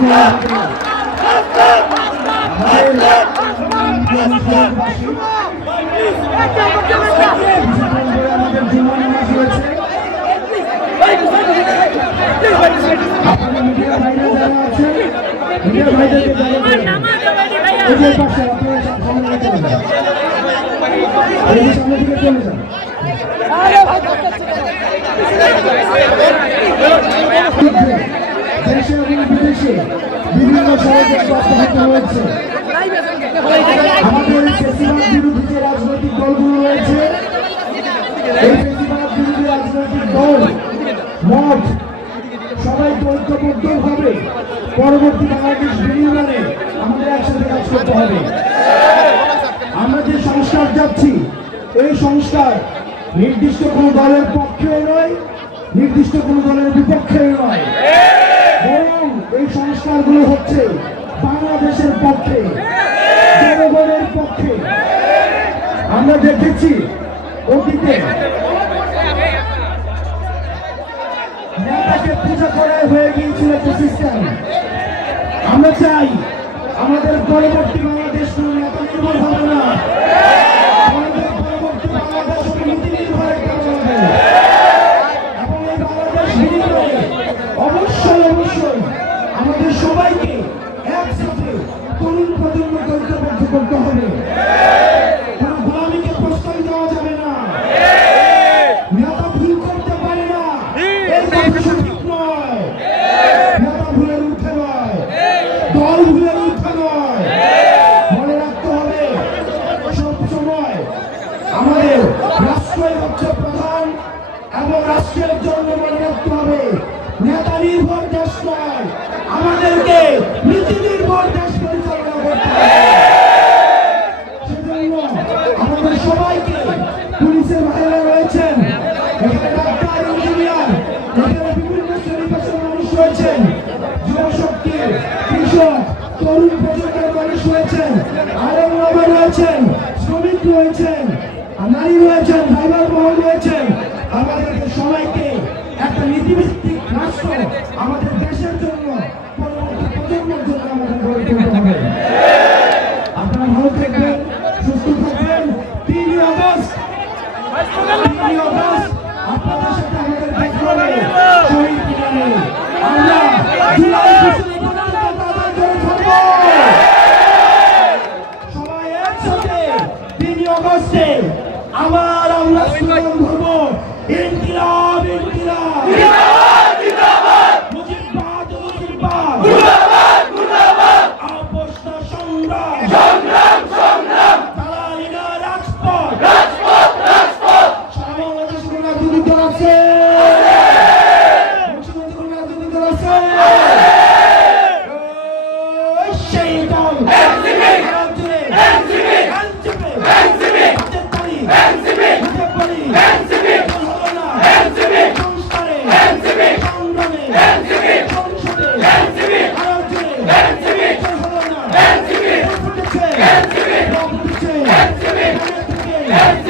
দেওয়া হবে দেশে এবং বিদেশে বিভিন্ন ষড়যন্ত্র অব্যাহত রয়েছে। আমাদের ফেসিবাদ বিরোধী রাজনৈতিক দলগুলো রয়েছে। রাজনৈতিক দল, মঠ, সবাই আমরা যে যাচ্ছি এই নির্দিষ্ট কোন দলের পক্ষেও নয়, নির্দিষ্ট নয়। সংস্কারগুলো হচ্ছে বাংলাদেশের পক্ষে, জনগণের পক্ষে। আমরা দেখেছি অতীতে নেতাকে পূজা করা হয়ে গিয়েছিল একটা আমরা চাই আমাদের পরবর্তী বাংলাদেশ তরুণ প্রজন্মকে ঐক্যবদ্ধ করতে হবে। কোনো গোলামীকে প্রশ্রয় দেওয়া যাবে না। নেতা ভুল করতে পারে না। এই নয়। নেতা ভুলের উঠে নয়। দল ভুলের উঠে নয়। মনে রাখতে হবে সব সময় আমাদের রাষ্ট্রই হচ্ছে প্রধান এবং রাষ্ট্রের জন্য মনে রাখতে হবে। নেতা নির্ভর দেশ নয়। আমাদেরকে মানুষও তরুণ প্রজন্মের মানুষ রয়েছেন আলম বাবা রয়েছেন, শ্রমিক রয়েছেন, নারী রয়েছেন ড্রাইভার মহল রয়েছেন। আমাদেরকে সবাইকে একটা নীতিভিত্তিক রাষ্ট্র আমাদের দেশের জন্য, পরবর্তী আপনাদের সাথে আমাদের দেখা হবে। শহীদ আমরা Shaitan! MCB! MCB! MCB! MCB! Hey!